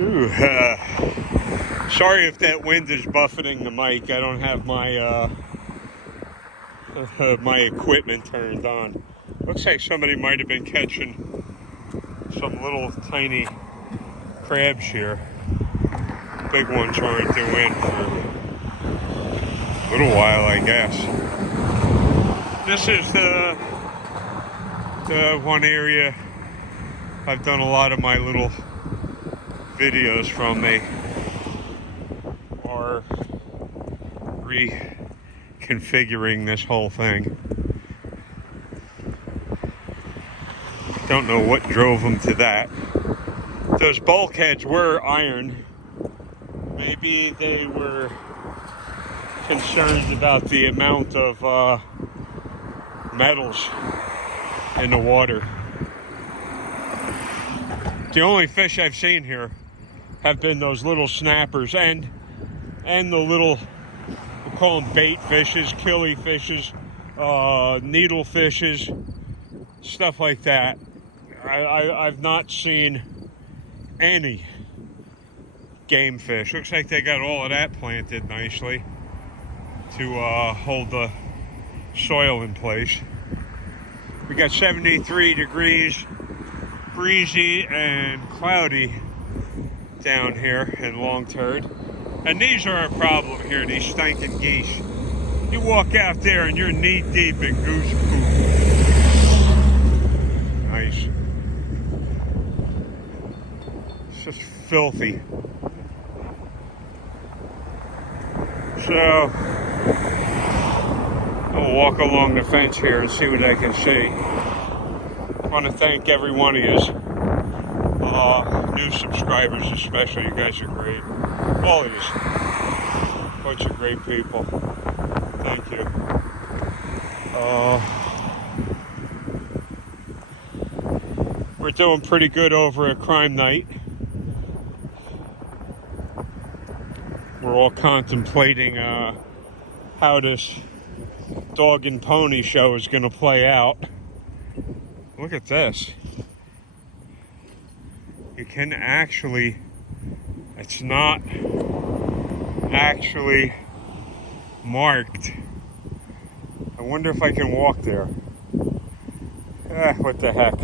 Ooh, sorry if that wind is buffeting the mic. I don't have my my equipment turned on. Looks like somebody might have been catching some little tiny crabs here. Big ones aren't due in for a little while, I guess. This is the one area I've done a lot of my little videos from. They are reconfiguring this whole thing. Don't know what drove them to that. Those bulkheads were iron. Maybe they were concerned about the amount of metals in the water. The only fish I've seen here have been those little snappers and the little, we'll call them bait fishes, killie fishes, needle fishes, stuff like that. I've not seen any game fish. Looks like they got all of that planted nicely to hold the soil in place. We got 73 degrees, breezy and cloudy down here in Long Turd. And these are a problem here, these stinking geese. You walk out there and you're knee deep in goose poop. Nice. It's just filthy. So, I'll walk along the fence here and see what I can see. I want to thank every one of you, new subscribers especially. You guys are great. All of you. Bunch of great people. Thank you. We're doing pretty good over at Crime Night. We're all contemplating how this dog and pony show is going to play out. Look at this. You can actually, it's not actually marked. I wonder if I can walk there. What the heck.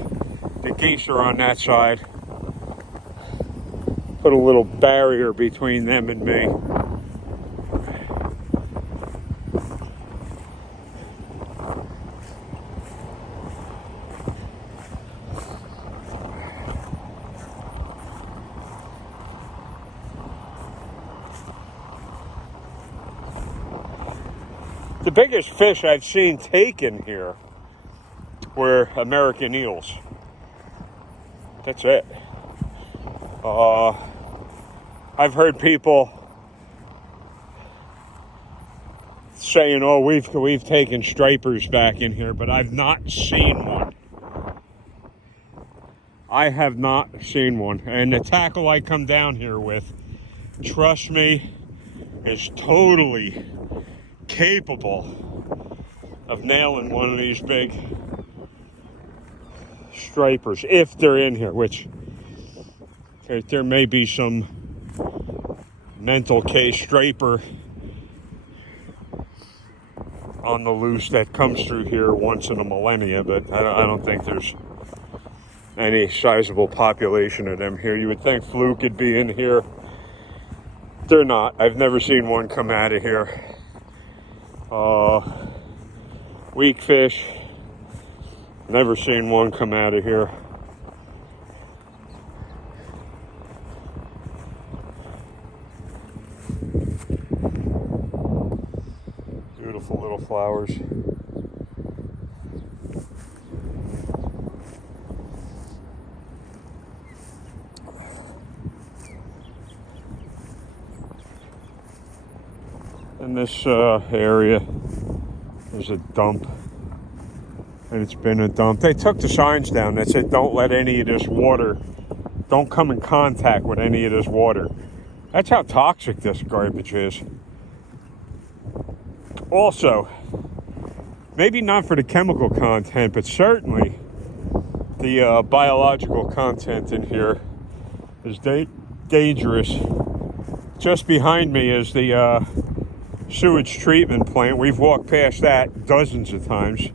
The geese are on that side. Put a little barrier between them and me. The biggest fish I've seen taken here were American eels. That's it. I've heard people saying, "Oh, we've taken stripers back in here," but I've not seen one. I have not seen one. And the tackle I come down here with, trust me, is totally capable of nailing one of these big stripers if they're in here, which there may be some mental case striper on the loose that comes through here once in a millennia, but I don't think there's any sizable population of them here. You would think fluke would be in here. They're not. I've never seen one come out of here. Weak fish. Never seen one come out of here. Beautiful little flowers. In this area, there's a dump, and it's been a dump. They took the signs down that said, "Don't let any of this water, don't come in contact with any of this water." That's how toxic this garbage is. Also, maybe not for the chemical content, but certainly the biological content in here is dangerous. Just behind me is the sewage treatment plant. We've walked past that dozens of times.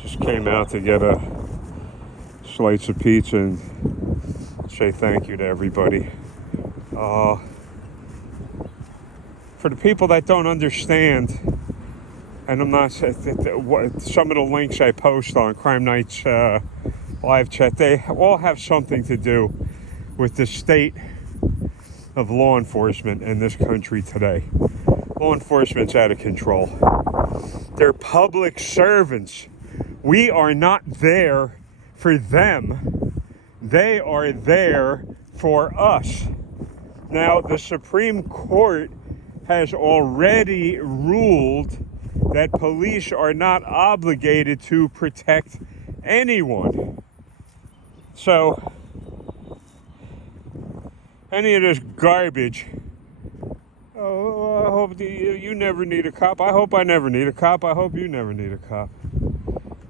Just came out to get a slice of pizza and say thank you to everybody. For the people that don't understand, and I'm not, some of the links I post on Crime Nights live chat, they all have something to do with the state of law enforcement in this country today. Law enforcement's out of control. They're public servants. We are not there for them. They are there for us. Now, the Supreme Court has already ruled that police are not obligated to protect anyone. So, any of this garbage, oh, I hope you never need a cop. I hope I never need a cop. I hope you never need a cop.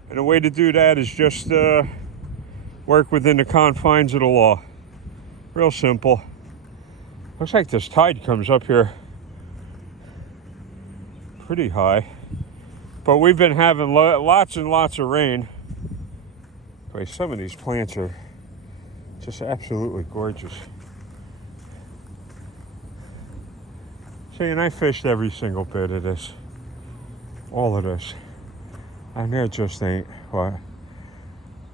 And the way to do that is just work within the confines of the law. Real simple. Looks like this tide comes up here pretty high. But we've been having lots and lots of rain. Boy, some of these plants are just absolutely gorgeous. See, and I fished every single bit of this. All of this. And there just ain't what.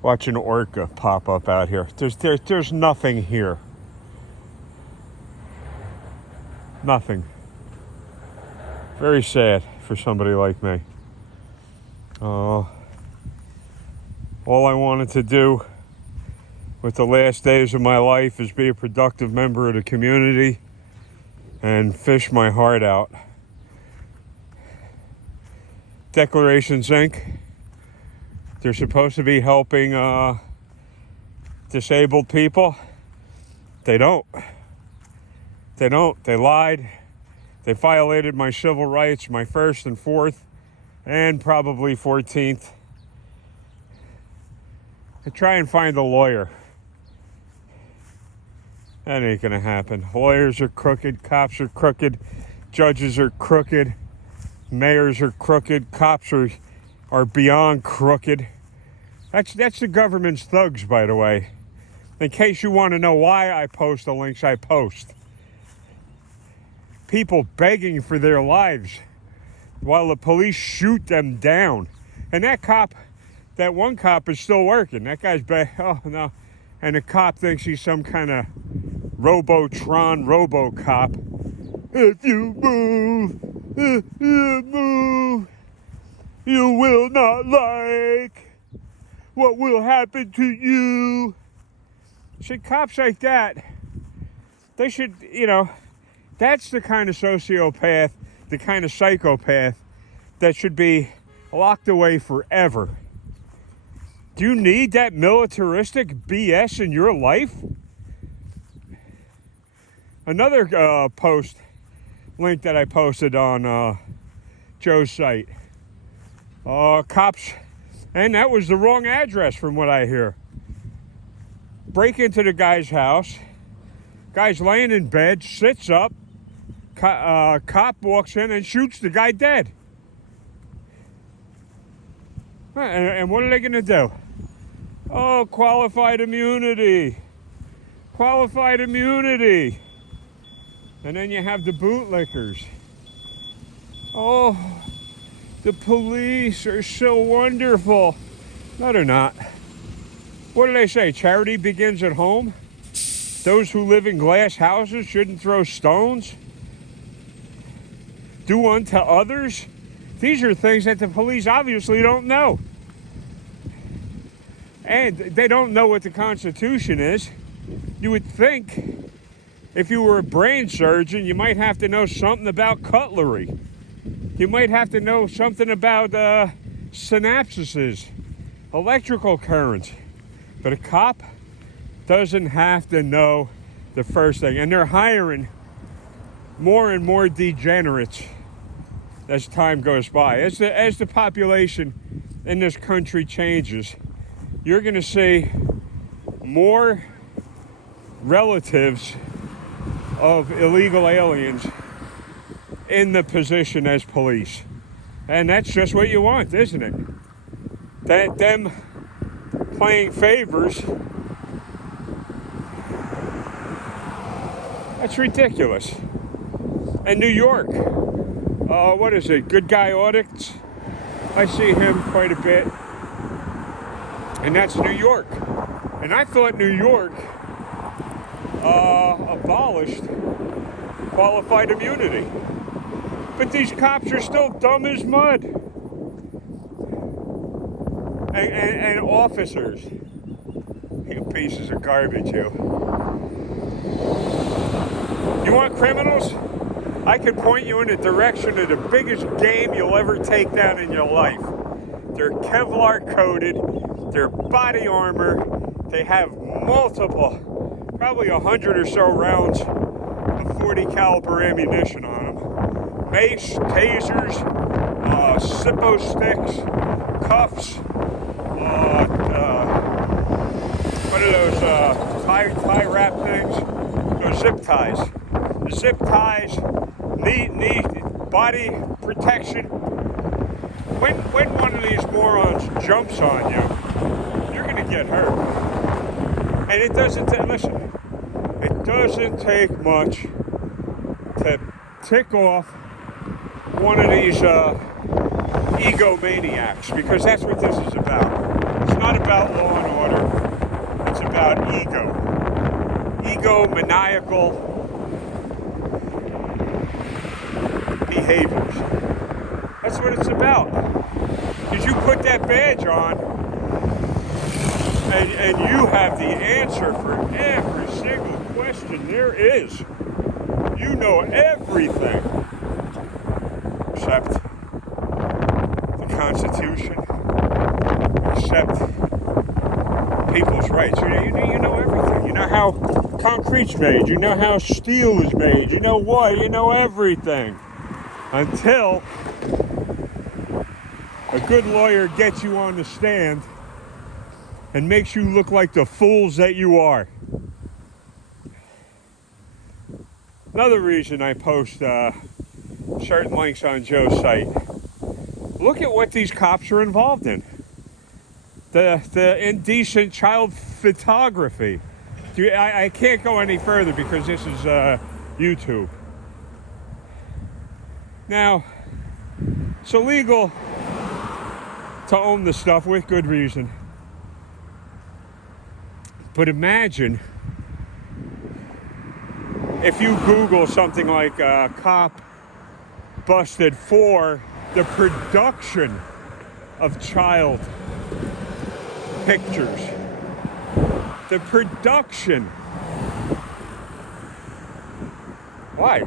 Watch an orca pop up out here. There's nothing here. Nothing. Very sad for somebody like me. All I wanted to do with the last days of my life is be a productive member of the community and fish my heart out. Declarations Inc. They're supposed to be helping disabled people. They don't. They don't. They lied. They violated my civil rights, my First and Fourth, and probably 14th. I try and find a lawyer. That ain't gonna happen. Lawyers are crooked, cops are crooked, judges are crooked, mayors are crooked, cops are beyond crooked. That's the government's thugs, by the way. In case you want to know why I post the links I post. People begging for their lives while the police shoot them down. And that one cop is still working. That guy's oh no. And the cop thinks he's some kind of Robotron RoboCop. If you move, you will not like what will happen to you. See, cops like that, they should, that's the kind of sociopath, the kind of psychopath that should be locked away forever. Do you need that militaristic BS in your life? Another post link that I posted on Joe's site. Cops, and that was the wrong address from what I hear. Break into the guy's house. Guy's laying in bed, sits up. Cop walks in and shoots the guy dead. And what are they going to do? Oh, qualified immunity. Qualified immunity. And then you have the bootlickers. Oh, the police are so wonderful. No, they're not. What do they say? Charity begins at home? Those who live in glass houses shouldn't throw stones? Do unto others? These are things that the police obviously don't know. And they don't know what the Constitution is. You would think if you were a brain surgeon, you might have to know something about cutlery. You might have to know something about synapses, electrical currents. But a cop doesn't have to know the first thing. And they're hiring more and more degenerates as time goes by. As the population in this country changes, you're going to see more relatives of illegal aliens in the position as police. And that's just what you want, isn't it? That them playing favors, that's ridiculous. And New York, what is it, Good Guy Audits? I see him quite a bit. And that's New York. And I thought New York abolished qualified immunity. But these cops are still dumb as mud. And officers, you pieces of garbage, you. You want criminals? I can point you in the direction of the biggest game you'll ever take down in your life. They're Kevlar coated, they're body armor, they have multiple, probably 100 or so rounds of 40 caliber ammunition on them. Mace, tasers, Sippo sticks, cuffs, what are those tie wrap things? Those zip ties. The zip ties, knee body protection. When one of these morons jumps on you, you're gonna get hurt. And it doesn't it doesn't take much to tick off one of these egomaniacs, because that's what this is about. It's not about law and order. It's about egomaniacal behaviors. That's what it's about. Because you put that badge on and you have the answer for every single question there is. You know everything except the Constitution, except people's rights. You know everything. You know how concrete's made. You know how steel is made. You know what? You know everything. Until a good lawyer gets you on the stand and makes you look like the fools that you are. Another reason I post certain links on Joe's site. Look at what these cops are involved in. The indecent child photography. I can't go any further because this is YouTube. Now, it's illegal to own the stuff with good reason. But imagine if you Google something like cop busted for the production of child pictures. The production. Why?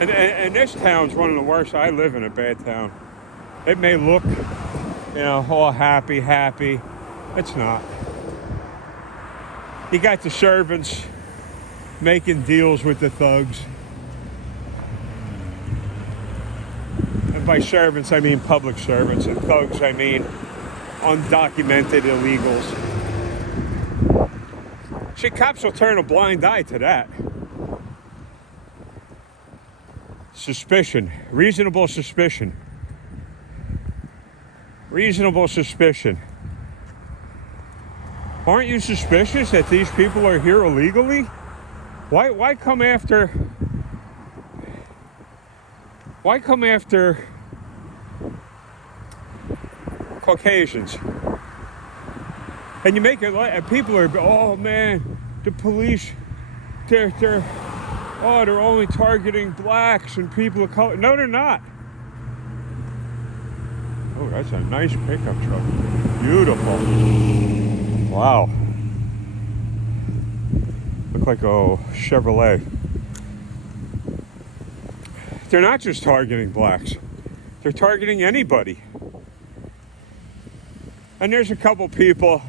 And this town's one of the worst. I live in a bad town. It may look, all happy. It's not. You got the servants making deals with the thugs. And by servants, I mean public servants. And thugs, I mean undocumented illegals. See, cops will turn a blind eye to that. Suspicion. Reasonable suspicion. Reasonable suspicion. Aren't you suspicious that these people are here illegally? Why come after Caucasians? And you make it like, and people are, oh man, the police, they're only targeting blacks and people of color. No, they're not. Oh, that's a nice pickup truck. Beautiful. Wow. Look like a Chevrolet. They're not just targeting blacks. They're targeting anybody. And there's a couple people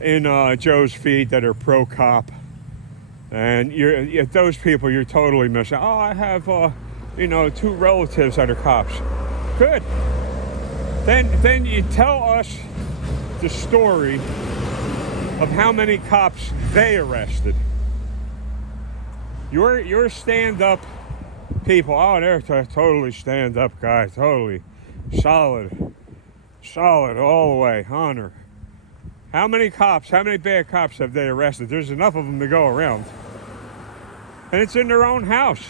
in Joe's feed that are pro-cop. And those people, you're totally missing. Oh, I have, 2 relatives that are cops. Good. Then you tell us the story of how many cops they arrested. Your stand-up people, oh, they're totally stand-up guys, totally solid all the way, honor. How many bad cops have they arrested? There's enough of them to go around. And it's in their own house.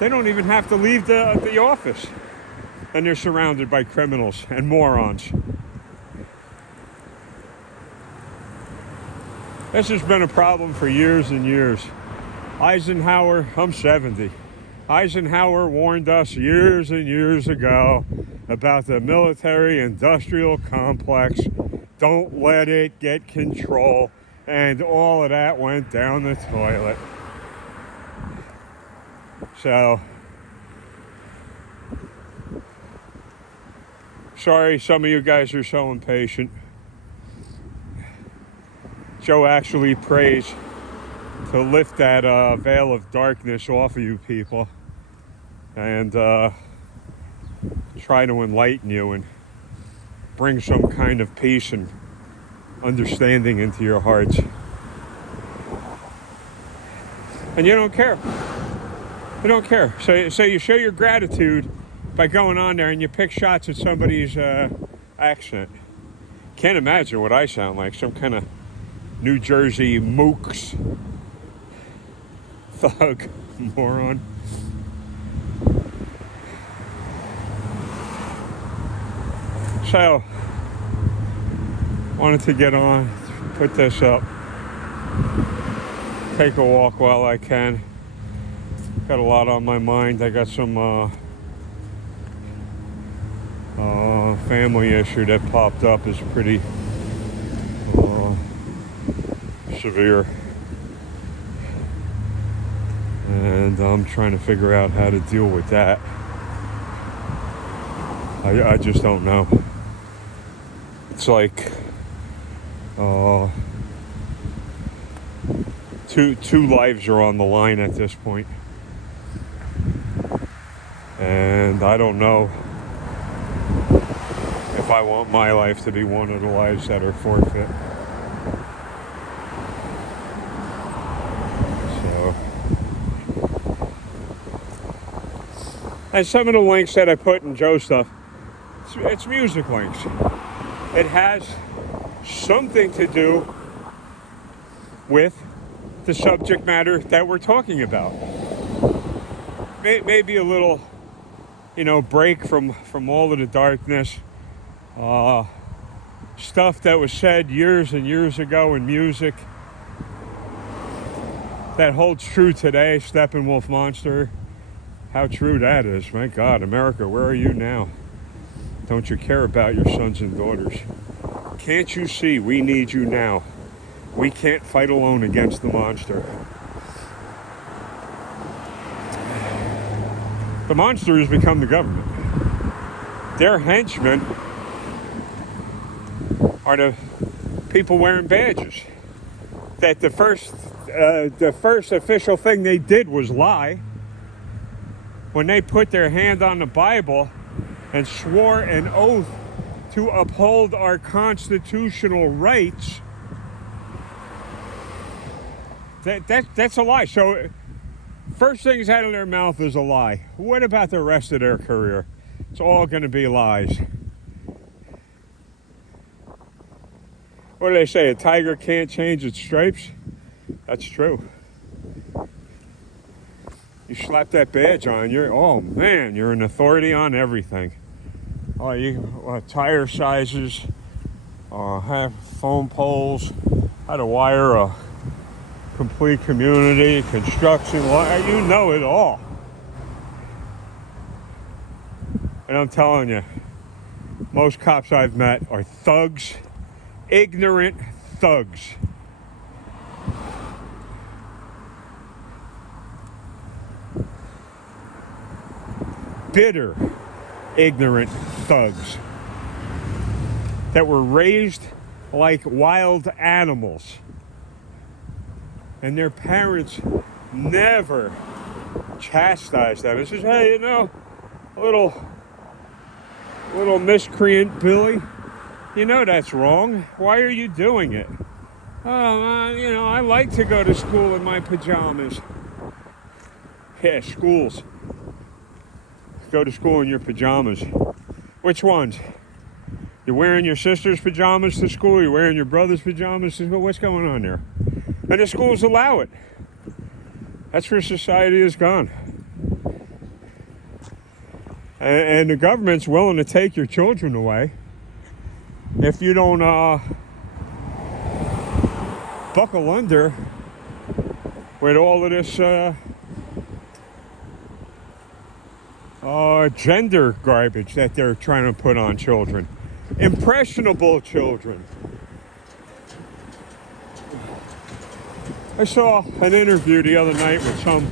They don't even have to leave the office. And they're surrounded by criminals and morons. This has been a problem for years and years. Eisenhower, I'm 70. Eisenhower warned us years and years ago about the military-industrial complex. Don't let it get control. And all of that went down the toilet. So, sorry some of you guys are so impatient. Joe actually prays to lift that veil of darkness off of you people and try to enlighten you and bring some kind of peace and understanding into your hearts. And you don't care. You don't care. So you show your gratitude by going on there and you pick shots at somebody's accent. Can't imagine what I sound like. Some kind of New Jersey mooks. Thug. Moron. So, wanted to get on, put this up, take a walk while I can. Got a lot on my mind. I got some family issue that popped up is pretty severe. And I'm trying to figure out how to deal with that. I just don't know. It's like two lives are on the line at this point. And I don't know if I want my life to be one of the lives that are forfeit. And some of the links that I put in Joe's stuff, it's music links. It has something to do with the subject matter that we're talking about. Maybe a little, break from all of the darkness. Stuff that was said years and years ago in music that holds true today. Steppenwolf Monster. How true that is. My God, America, where are you now? Don't you care about your sons and daughters? Can't you see we need you now? We can't fight alone against the monster. The monster has become the government. Their henchmen are the people wearing badges. That the first official thing they did was lie. When they put their hand on the Bible and swore an oath to uphold our constitutional rights, that's a lie. So, first things out of their mouth is a lie. What about the rest of their career? It's all going to be lies. What do they say? A tiger can't change its stripes? That's true. You slap that badge on, you're an authority on everything. Tire sizes, have phone poles, how to wire a complete community, construction, you know it all. And I'm telling you, most cops I've met are thugs, ignorant thugs. Bitter, ignorant thugs that were raised like wild animals. And their parents never chastised them. It says, hey, a little Little miscreant Billy. You know that's wrong. Why are you doing it? Oh, I like to go to school in my pajamas. Yeah, schools. Go to school in your pajamas. Which ones? You're wearing your sister's pajamas to school? You're wearing your brother's pajamas to school? What's going on there? And the schools allow it. That's where society has gone. And the government's willing to take your children away if you don't buckle under with all of this gender garbage that they're trying to put on children. Impressionable children. I saw an interview the other night with some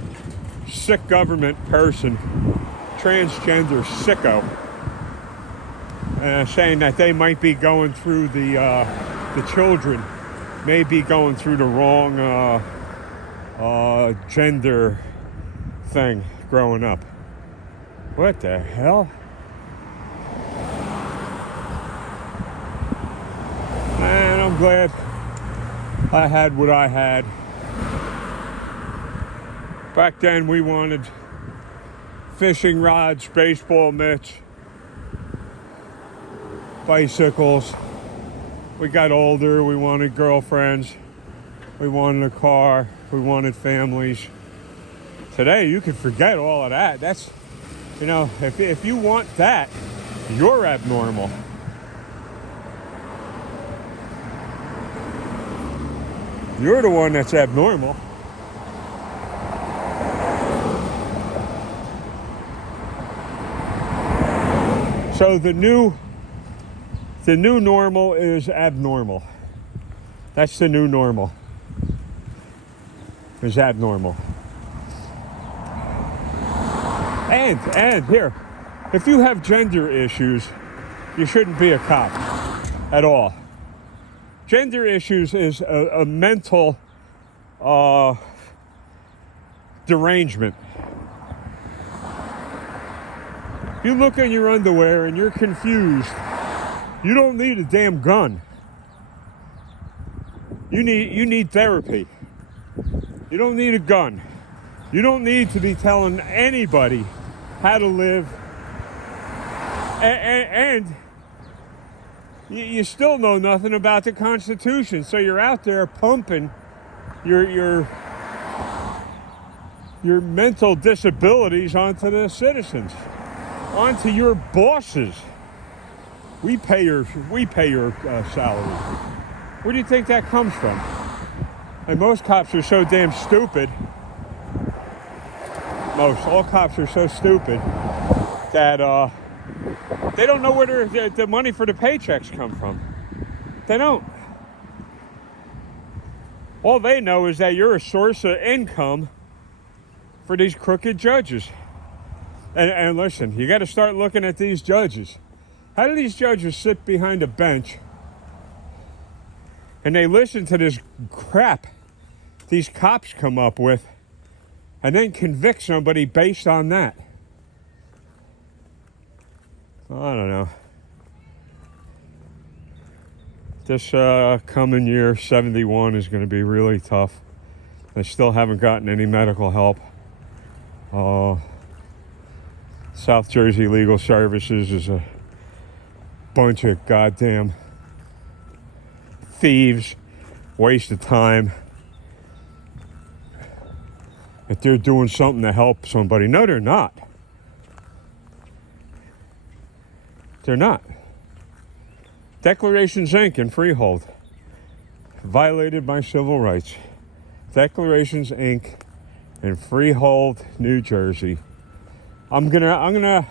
sick government person, transgender sicko, saying that they might be going through the children may be going through the wrong gender thing growing up. What the hell? Man, I'm glad I had what I had. Back then we wanted fishing rods, baseball mitts, bicycles. We got older, we wanted girlfriends, we wanted a car, we wanted families. Today you can forget all of that. That's, if you want that, you're abnormal. You're the one that's abnormal. So the new normal is abnormal. That's the new normal. Is abnormal. And here, if you have gender issues, you shouldn't be a cop at all. Gender issues is a mental derangement. You look in your underwear and you're confused. You don't need a damn gun. You need therapy. You don't need a gun. You don't need to be telling anybody how to live. And you still know nothing about the Constitution, so you're out there pumping your mental disabilities onto the citizens, onto your bosses. We pay your salary. Where do you think that comes from? And most cops are so damn stupid. All cops are so stupid that they don't know where the money for the paychecks come from. They don't. All they know is that you're a source of income for these crooked judges. And listen, you got to start looking at these judges. How do these judges sit behind a bench and they listen to this crap these cops come up with and then convict somebody based on that? I don't know. This coming year, 71, is going to be really tough. I still haven't gotten any medical help. South Jersey Legal Services is a bunch of goddamn thieves, waste of time. If they're doing something to help somebody. No, they're not. They're not. Declarations Inc. in Freehold violated my civil rights. Declarations Inc. in Freehold, New Jersey. I'm gonna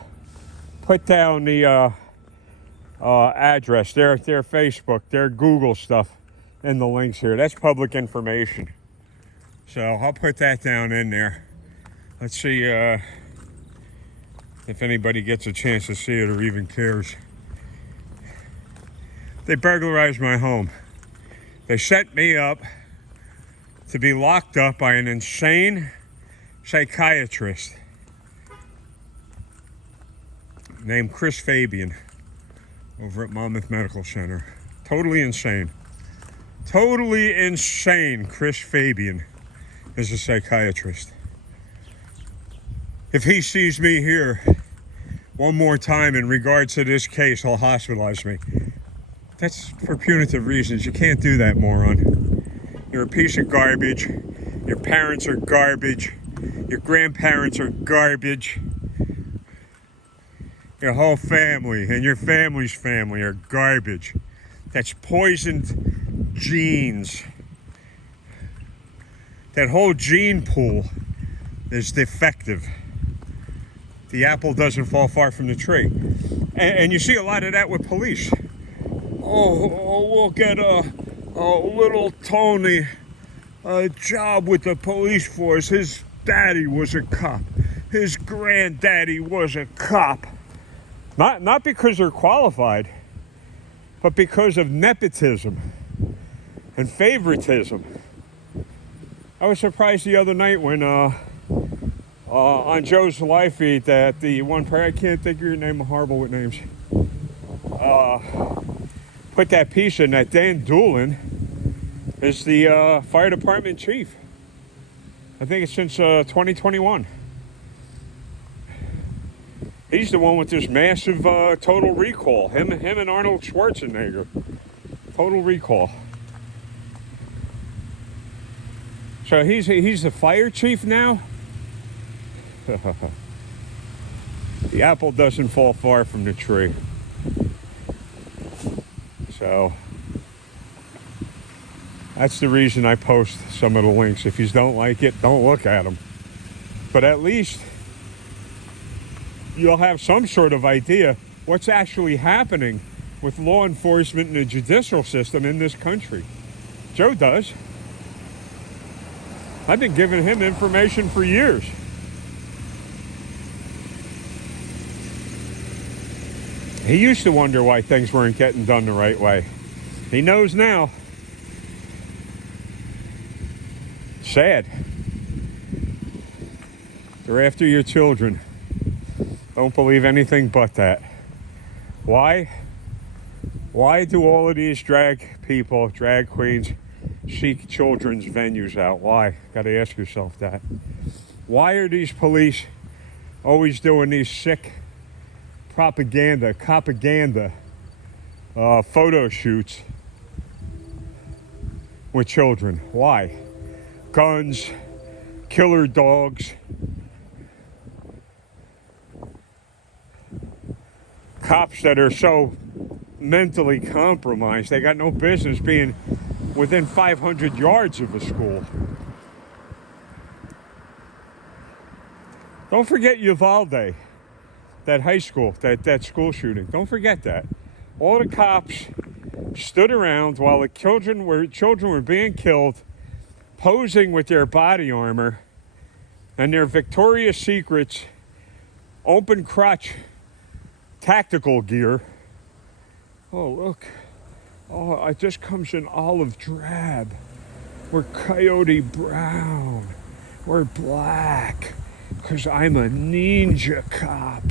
put down the address, their Facebook, their Google stuff in the links here. That's public information. So I'll put that down in there. Let's see if anybody gets a chance to see it or even cares. They burglarized my home. They set me up to be locked up by an insane psychiatrist named Chris Fabian. over at Monmouth Medical Center. Totally insane. Totally insane. Chris Fabian is a psychiatrist. If he sees me here one more time in regards to this case, he'll hospitalize me. That's for punitive reasons. You can't do that, moron. You're a piece of garbage. Your parents are garbage. Your grandparents are garbage. Your whole family and your family's family are garbage. That's poisoned genes. That whole gene pool is defective. The apple doesn't fall far from the tree. And you see a lot of that with police. Oh, we'll get a little Tony a job with the police force. His daddy was a cop. His granddaddy was a cop. Not because they're qualified, but because of nepotism and favoritism. I was surprised the other night when on Joe's live feed that the one pair, I can't think of your name, I'm horrible with names, put that piece in that Dan Doolin is the fire department chief. I think it's since 2021. He's the one with this massive total recall. Him and Arnold Schwarzenegger. Total recall. So he's the fire chief now? The apple doesn't fall far from the tree. So that's the reason I post some of the links. If you don't like it, don't look at them. But at least you'll have some sort of idea what's actually happening with law enforcement and the judicial system in this country. Joe does. I've been giving him information for years. He used to wonder why things weren't getting done the right way. He knows now. Sad. They're after your children. Don't believe anything but that. Why? Why do all of these drag people, drag queens, seek children's venues out? Why? Got to ask yourself that. Why are these police always doing these sick propaganda, photo shoots with children? Why? Guns, killer dogs, cops that are so mentally compromised, they got no business being within 500 yards of a school. Don't forget Uvalde, that high school, that school shooting. Don't forget that. All the cops stood around while the children were being killed, posing with their body armor and their Victoria's Secrets open crotch tactical gear. Oh, look. Oh, it just comes in olive drab. We're coyote brown. We're black. Because I'm a ninja cop.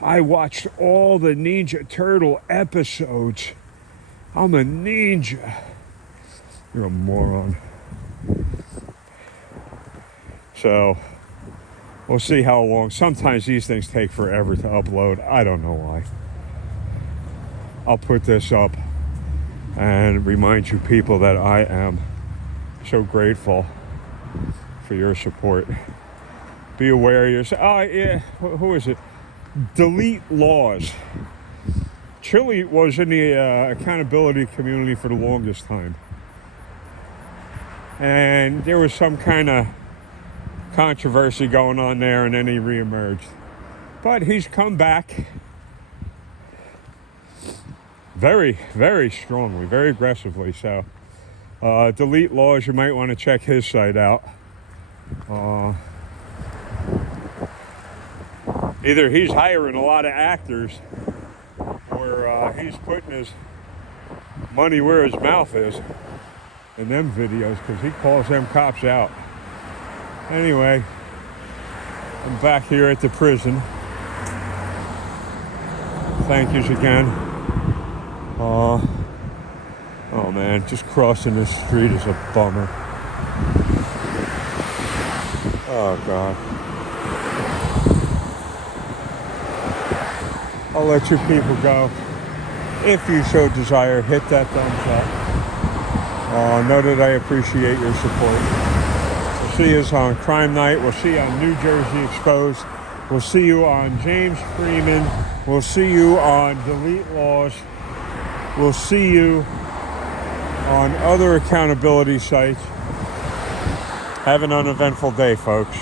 I watched all the Ninja Turtle episodes. I'm a ninja. You're a moron. So, we'll see how long. Sometimes these things take forever to upload. I don't know why. I'll put this up and remind you people that I am so grateful for your support. Be aware of yourself. Oh, yeah. Who is it? Delete Laws. Chile was in the accountability community for the longest time. And there was some kind of controversy going on there, and then he reemerged. But he's come back very, very strongly, very aggressively. So, Delete Laws, you might want to check his site out. Either he's hiring a lot of actors, or he's putting his money where his mouth is in them videos, because he calls them cops out. Anyway, I'm back here at the prison. Thank yous again. Oh man, just crossing this street is a bummer. Oh God. I'll let you people go. If you so desire, hit that thumbs up. Know that I appreciate your support. We'll see you on Crime Night. We'll see you on New Jersey Exposed. We'll see you on James Freeman. We'll see you on Delete Laws. We'll see you on other accountability sites. Have an uneventful day, folks.